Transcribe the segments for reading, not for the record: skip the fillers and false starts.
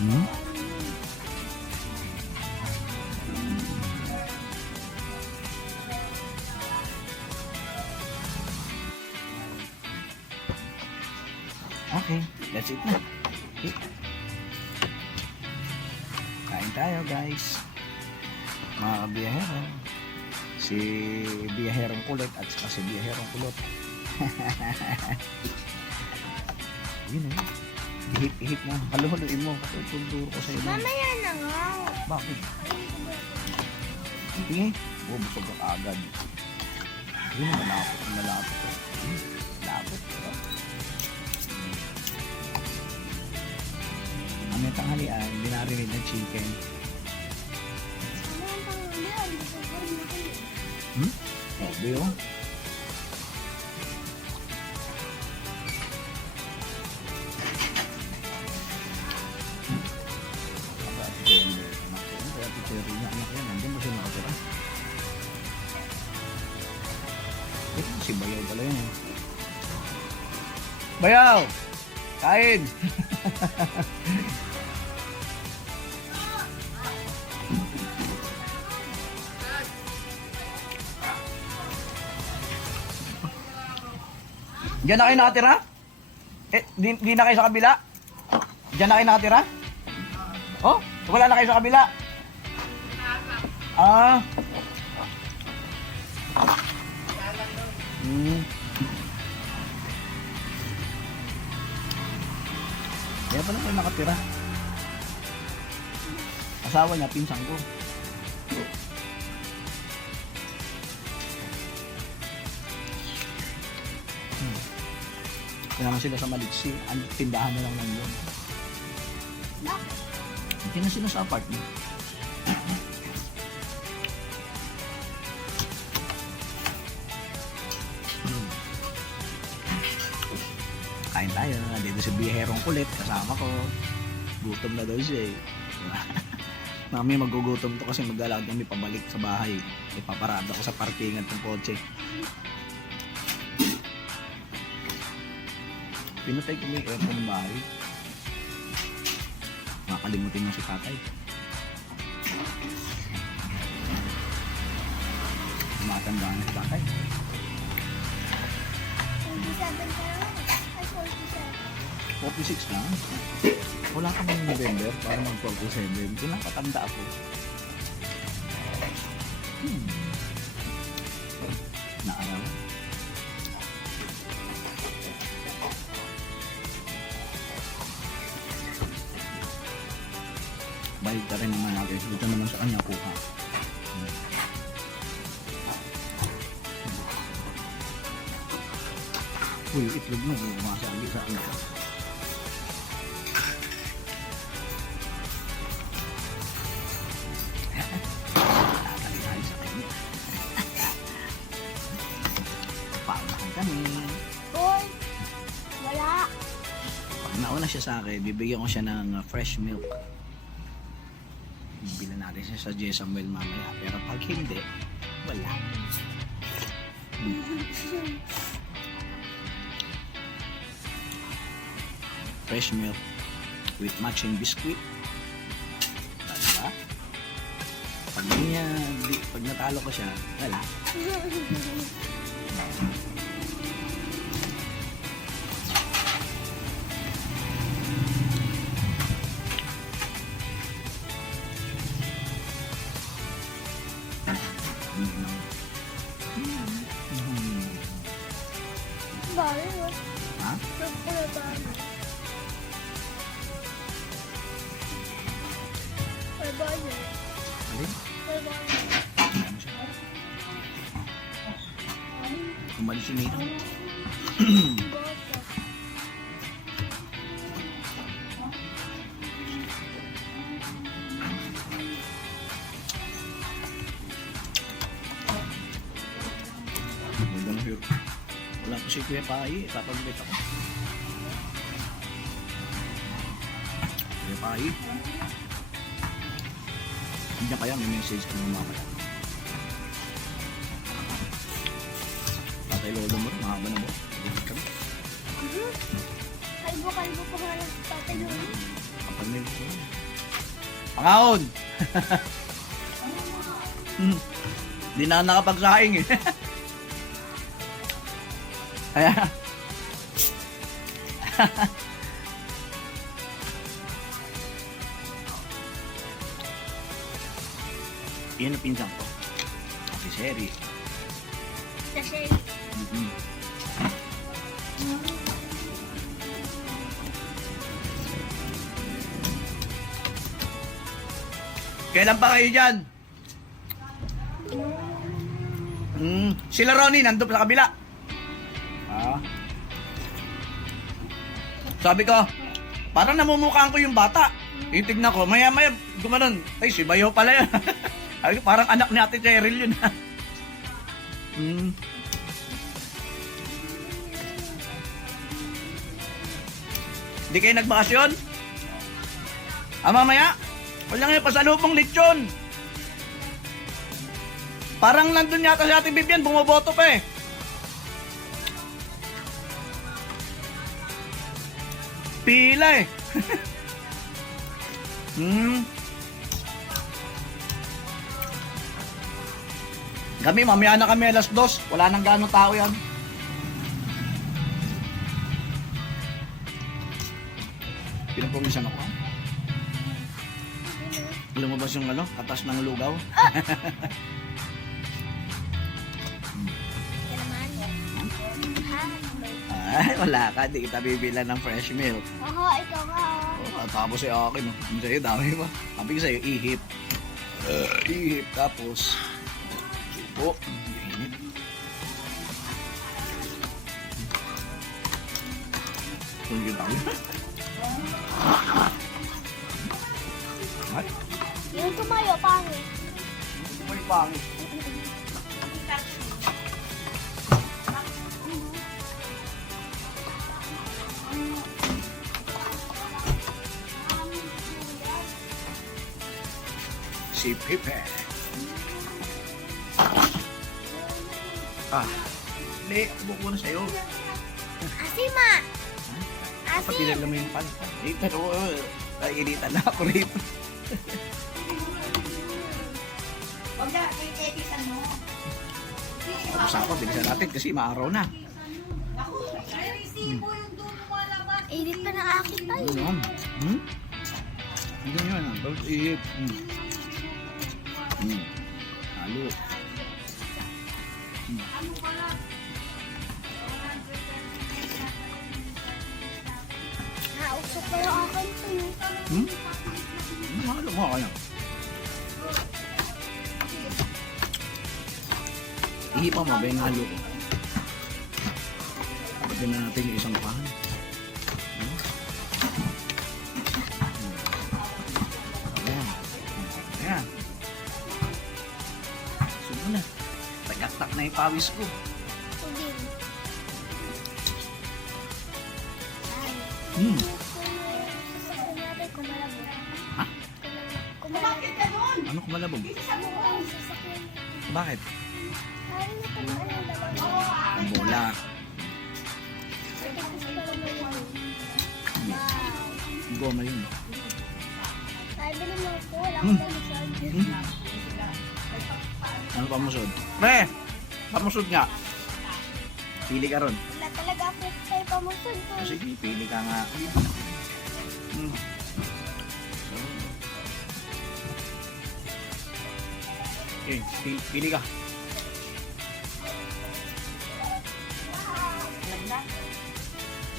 Hmm? Okay, that's it na. Okay. Kain tayo guys. Mga biyahero. Si biyaherong kulit at saka si biyaherong kulot. Yun eh. Ihip-ihip mo. Haluhaluin mo. Tuturo ko sa iyo. Mamaya na nga. Bakit? Tingin. Oh, busog ka agad. Yun, malapot. Malapot. Malapot. Ano yung tanghalian? Hindi narinig ng chicken. Ano ang pangulian? Hmm? Oh, biyo. Si Bayaw pala yun eh. Bayaw! Kain! Diyan na kayo nakatira? Eh, di na kayo sa kabila? Diyan na kayo nakatira? Oh, wala na kayo sa kabila? Ah. Kaya pala kayo nakatira. Asawa niya, pinsang ko. Kaya naman sila sa Maliksi, ang tindahan na lang lang yun. Hindi na sila sa apartment. Kain tayo, dito si biyaherong kulit, kasama ko. Gutom na daw siya eh. Mamaya magugutom to kasi maglalakad kami pabalik sa bahay. Ipaparada ko sa parkingan ng kotse. Pinatay ko may aircon ng bahay. Makakalimutin mo si tatay. Tumatanda na si tatay. 27 ka lang. Ay, 47. 46 lang. Wala ka ng November para mag-47. Pinakatanda ako. Naaraw. Balik ka rin naman natin. Dito naman sa kanya kuha. Uy, itlog mo. Masabi sa ano. Tatali sa kanya. Paunahan kami. Uy! Wala. Pag nauna siya sa akin, bibigyan ko siya ng fresh milk. Bibilan natin siya sa Jessamel mamaya. Pero pag hindi, wala. Fresh milk with matching biscuit. Diba? Pag niya, pag natalo ko siya, wala. Bali, wala. Ha? Wala bali. Wala bali. Alin? Wala bali. Ano siya? Umalis si Nito. Bata. Wala ko si Kuya Pai, papaglit ako. Kuya Pai. Hindi kaya may message ko ng mamaya. Tatay lolo mo, mahaba na mo. Ligid kami. Kalbo pa nga ng tatay yun. Panil. Pangaon! Di na nakapagsaing eh. Kaya. Yan ang pinsan ko. Si Sherry. Kasi, Kailan pa kayo dyan? Sila Ronnie, nandun sa kabila. Sabi ko, parang namumukhaan ko yung bata. Itignan ko, maya-maya, gumanon. Ay, si Bayo pala yan. Ay, parang anak ni Ate Cheryl yun. Hindi kayo nagbakasyon? Mamaya, wala nga yung pasalubong lechon. Parang nandun yata si Ate Vivian, bumoboto pa eh. Pila eh. Kami, mamaya na kami alas 2. Wala nang gano'ng tao yan. Pinapumisan ako. Lumabas yung katas ng lugaw. Ay, wala ka. Di kita bibila ng fresh milk. ako, ikaw nga. Tapos ay akin. Yung sa'yo, dami ba? Sabi ko sa'yo, ihip. Ihip. Tapos, init. Tulog tayo. Ay, Yung tumayo, pangit. may pangit. Si Pepe. Hindi, buko na sa'yo. Asima! Papilan mo yung pan. Pero, initan na ako rito. Tapos ako, bilisan natin kasi maaraw na. Init pa ng akin tayo. Hindi nyo na. Tapos ihip. Halo. Nausok pa yung akin tayo. Halo mo kaya. Ihipa mo ba yung halo ko? Pagod na natin yung isang pan. Ayan. Sumo na. Tagaktak na yung pawis ko. Tugin. Sasakyan natin kumalabog. Ha? Kumalabog. Ano kumalabog? Sasakyan. Bakit? Parang natamaan ang dalawa. Ang bola. Wow. Goma yun. Ay, bilhin mo ito. Wala akong palusod. Ano pamusod? Pre! Pamusod nga. Pili ka ron. Wala talaga ako tayo pamusod ko. Sige, pili ka nga. Okay, pili ka.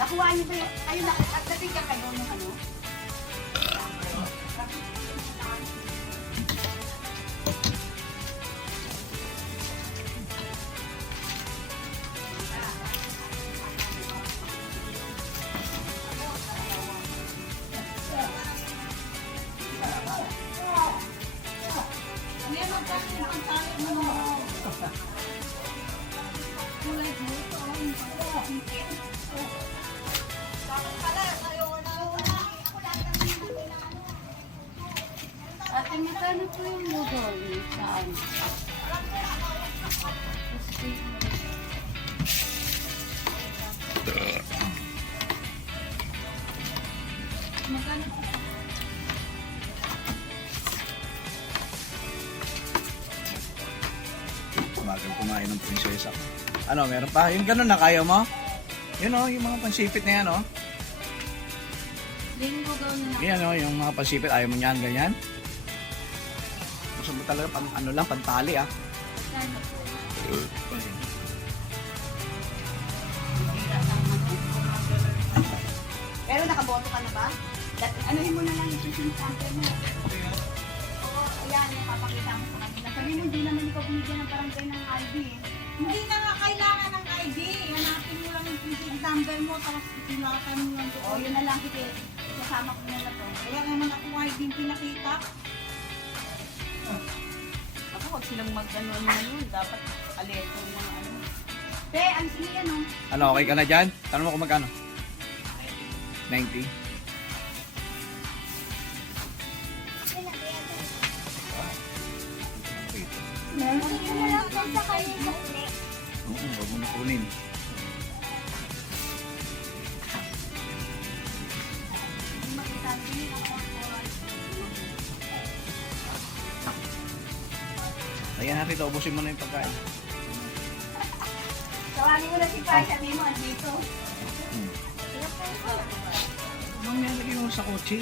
Nakuha niyo ba yung, ayun, nabigyan kayo ng ano? Ate, magkano po yung noodle? Saan? Magkano po? tayo ng prinsesa. Ano, meron pa? Yung ganun na, kaya mo? Yun o, yung mga pansipit na yan o. Linggo gawin na lang. Yan o, yung mga pansipit, ayaw mo niyan, ganyan. Gusto mo talaga, ano lang, pantali ah. Pero nakaboto ka na ba? Anuhin mo na lang yung prison sample mo. Oo, ayan, papakita mo sa kanila. Sabi mo, hindi naman ikaw binigyan ng barangay ng ID eh. Hindi na nga kailangan ng ID. Hanapin mo lang yung prison sample mo, tapos isulatan mo lang Oo, doon. yun na lang kita. Isasama ko na lang to. Kaya naman ako ID yung pinakita. Ako, huwag silang mag-ano yun. Dapat aleto yung mga ano. Te, ang sino yan oh? Ano, okay ka na dyan? Tanong mo kung magkano? 90? Meron ka na lang po sa kanila. Oo, huwag mo na kunin. Ayan natin, ubusin mo na yung pagkain. Tawagin mo na si Pai, sabi mo, andito. Mamaya lagay mo sa kotse.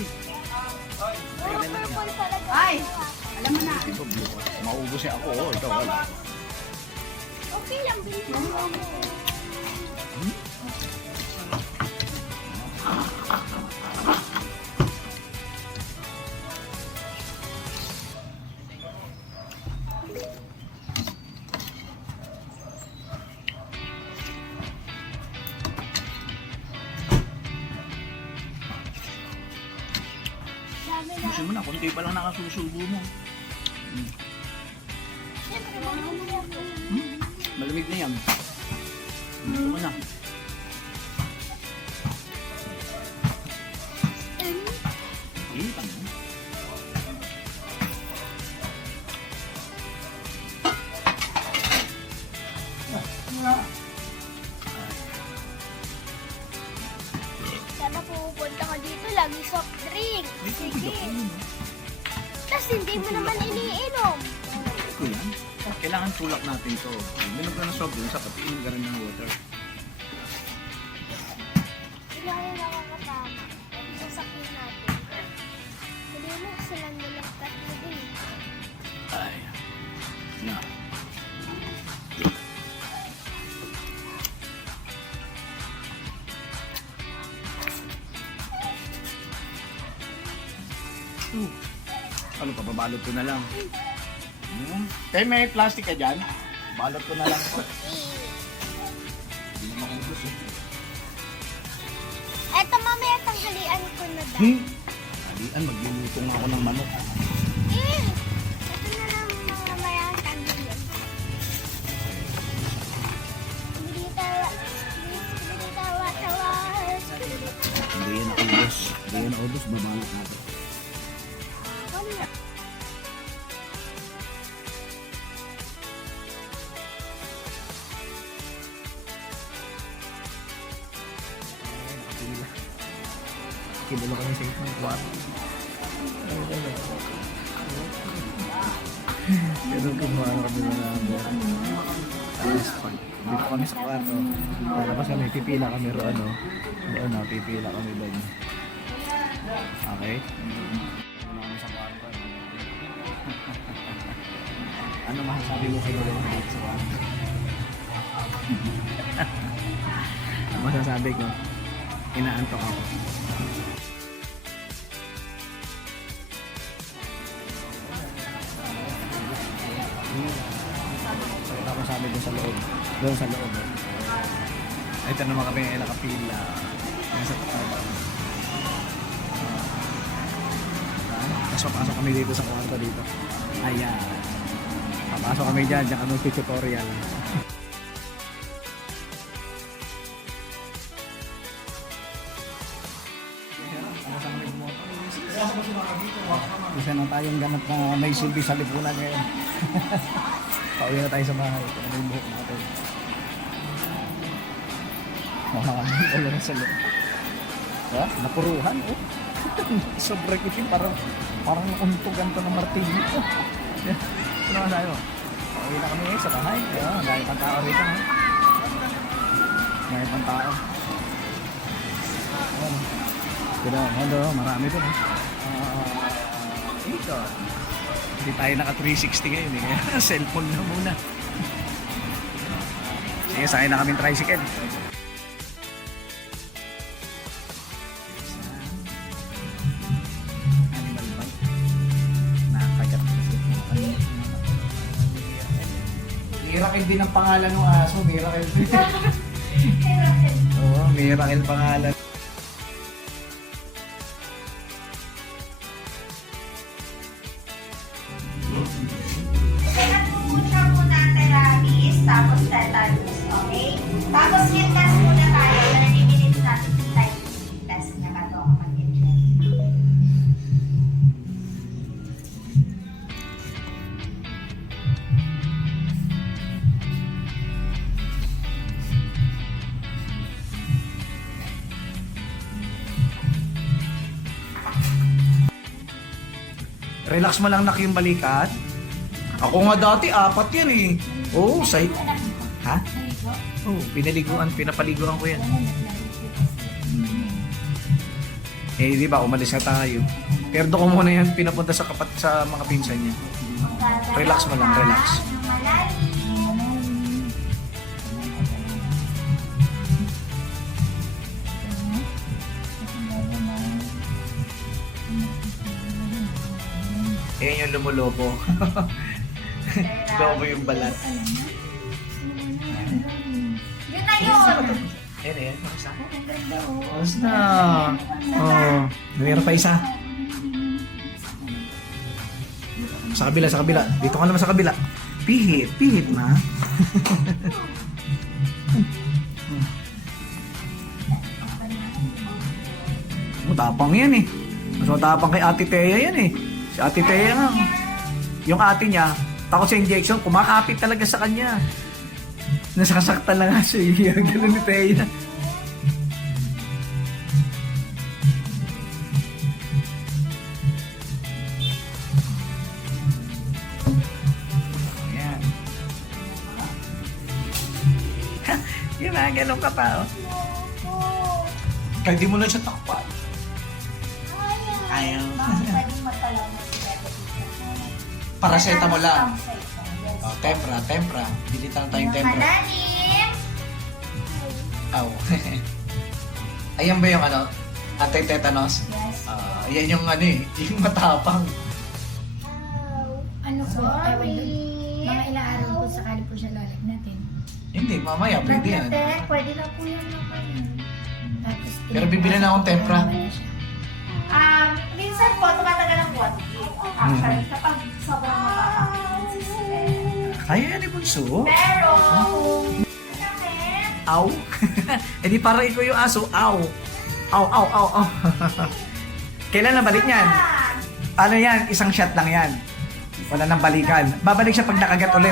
Puro purple talaga. Ay! Alam mo na. Ito, maubos niya ako. Oh, ikaw wala. Okay lang, bilhin mo. Dami na. Ubusin mo na, konti pa lang nakasusubo mo. Siyempre, marami ako. Malamig na yan. Gusto mo na. Eh, tanong. Sana pupunta ka dito, lagi soft drink. Sige. Tapos hindi mo naman iniinom. Ito yan. Kailangan tulak natin to. Minom ka ng soft drinks, sa pati inom ka rin ng water. Sila yung nakakatama. Sasakyan natin. Hindi mo silang nilagkat mo din. Ay. Na. Ano, papabalot ko na lang. Kaya may plastic ka dyan? Balot ko na lang po. Hindi na maubos eh. Eto mamaya tanghalian ko na daw. Halian, magluluto nga ako ng manok. Ito na lang mamaya ang tanghalian. Hindi tawa. Hindi yan naubos. Hindi yan naubos, babalot natin. Kibulo kami sa isang kwarto. Pero kumuha kami na number. Tapos pag dito kami sa kwarto, tapos kami pipila kami roon, no? Doon na, pipila kami doon. Okay? Pipila kami sa kwarto. Ano masasabi mo sa mga dito sa kwarto? Ano masasabi ko? Inaantok ako. Pakita ko sabi doon sa loob. Doon sa loob. Ito naman kami ng nakapila. Nasa tapat. Tapos papasok kami dito sa kwarto dito. Ayan. Papasok kami dyan. Diyan kami tutorial. Isa na tayong ganap na may silbi sa lipunan ngayon. Pauwi na tayo sa bahay. Ito na yung buhok natin. Ulo na sa loob. Ha? Napuruhan, oh. Sobrang itim. Parang untugan to ng martilyo. Ano ka sa'yo? Uwi na kami ngayon sa bahay. Ayun, dahil pang tao rito. Ha? Dahil pang tao. Ayun. Pero, hello, marami doon. Ito. Hindi tayo naka 360 ngayon eh. Cellphone na muna. Sige, sakay na kaming tricycle. Animal bike. Nakakagat kasi. Miracle din ang pangalan ng aso. Miracle din. Oo, Miracle pangalan. Acupuncture muna ang therapist, tapos tetanus, okay? Tapos yung test muna tayo, 30 minutes natin yung test niya bago ako mag-inject. Relax mo lang nak yung balikat. Ako nga dati, 4 yan eh. Oo, ha? Oo, pinapaliguan ko yan. Eh, di ba, umalis na tayo. Pero doon ko muna yan pinapunta sa mga pinsan niya. Relax mo lang, relax. Ayan yung lumulobo. Lobo yung balat. Yun na yun! Ayan, pakisa. Basta. Oh, mayroon pa isa. Sa kabila. Dito ka naman sa kabila. Pihit na. Matapang yan eh. Mas matapang kay Ate Thea yan eh. Si Ate Thea nga. Yung ate niya, takot sa injection, kumakapit talaga sa kanya. Nasasaktan lang nga siya. Ganun ni Thea. Ayan. Yung mga ganun ka pa, oh. Kaya di mo lang siya takpan. Ayaw. Pwedeng magpalaw na si Paracetamol lang. Oh, tempra. Bilitan tayong tempra. Malalim! Aw. Ayan ba yung ano? Anti-tetanus? Yes. Yan yung ano eh. Yung matapang. Ano po? Sorry. Mga ilang araw po sakali po siya lalagnatin. Hindi, mamaya. Pwede yan. Pwede na po yan. Tapos, Pero bibili na akong tempra. Minsan po, tumatagal ng 1 week. Actually, kapag sobrang mapapakonsistent. Ay, ano yung bunso? Pero, sakit. Aw. Eh di para ikaw yung aso. Aw. Aw. Kailan na balik niyan? Ano yan? Isang shot lang yan. Wala nang balikan. Babalik siya pag nakagat ulit.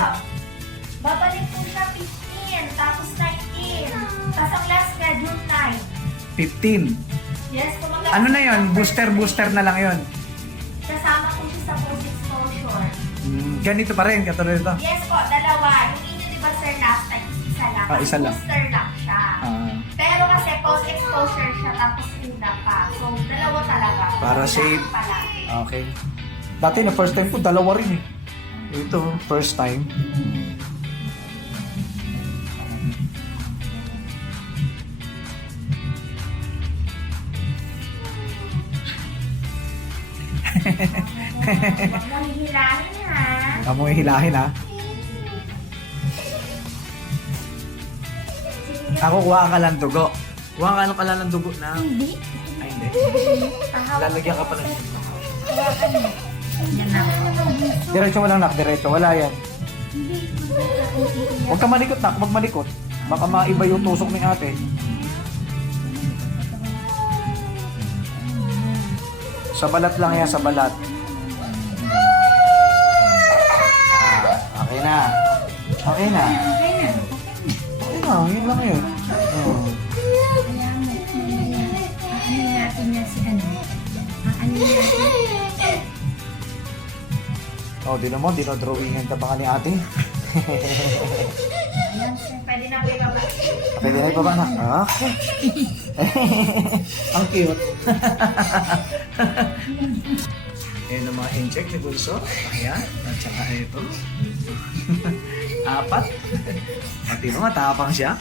Babalik po siya 15, tapos 19. Tapos ang last niya, June 9. 15. Yes, kumagat. Ano na yon? Booster na lang yon. Kasama po siya sa post-exposure. Ganito pa rin, katulad ito. Yes po, dalawa. Yung inyo, di ba, sir, last time, isa lang. Isa lang. Booster lang siya. Pero kasi post-exposure siya, tapos una pa. So, dalawa talaga. Para safe. Palagi. Okay. Dati na first time ko, dalawa rin eh. Ito, first time. Huwag nang hilahin, ha? Kamu hilahin ha. Ako kuha ka lang dugo. Kuha ka lang ng dugo na. Hindi. Ay, hindi. Lalagyan ka pala. Yan na. Diretso mo lang nak, diretso. Wala yan. Huwag ka malikot nak, huwag malikot. Baka maiba yung tusok ni ate. Sa balat lang yan, sa balat. Okay na. Okay na. Okay na, yun lang yun. Oh. Kaya mo, mamaya, ano natin na si ano? Ano natin? Oh, di naman, dinodrawingan ka pa ka ni ate. Pwede na po ibaba. Pwede na ibaba na. Okay. Ang cute. Ayan ang mga incheck ni Bunso. Ayan. At saka ito. 4. Pati mo, matapang siya.